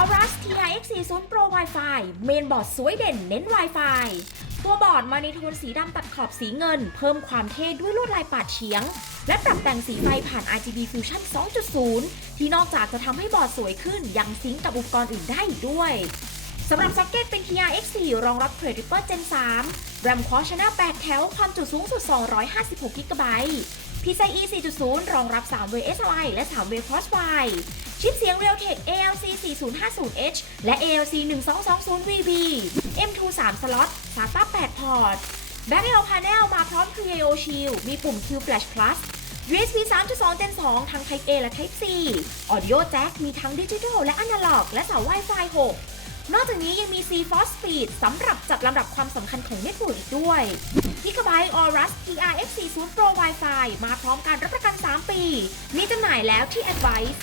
Aorus TIX 40 Pro Wi-Fi เมนบอร์ดสวยเด่นเน้น Wi-Fi ตัวบอร์ดมาในโทนสีดำตัดขอบสีเงิน เพิ่มความเท่ด้วยลวดลายปาดเฉียง และปรับแต่งสีไฟผ่าน RGB Fusion 2.0 ที่นอกจากจะทำให้บอร์ดสวยขึ้น ยังซิงก์กับอุปกรณ์อื่นได้อีกด้วย สำหรับซ็อกเก็ตเป็น TRX 4 รองรับ Threadripper Gen 3 RAM Quad Channel 8 แถว ความจุสูงสุด 256 GB PCIe 4.0 รองรับ 3 way SLI และ 3 way Crossfire ชิปเสียง Realtek ALC 4050H และ ALC 1220VB M2 3สล็อต SATA 8 พอร์ต Back L Panel มาพร้อม Creo Shield มีปุ่ม Q Flash Plus USB 3.2 Gen 2 ทั้ง Type A และ Type C Audio Jack มีทั้งดิจิทัลและ Analog และเสา Wi-Fi 6 นอกจากนี้ยังมี C-Force Speed สำหรับจัดลำดับความสำคัญของเน็ตเวิร์กอีกด้วย Gigabyte Aorus TRX 40 Pro Wi-Fi มาพร้อมการรับประกัน 3 ปี มีจำหน่ายแล้วที่ Advice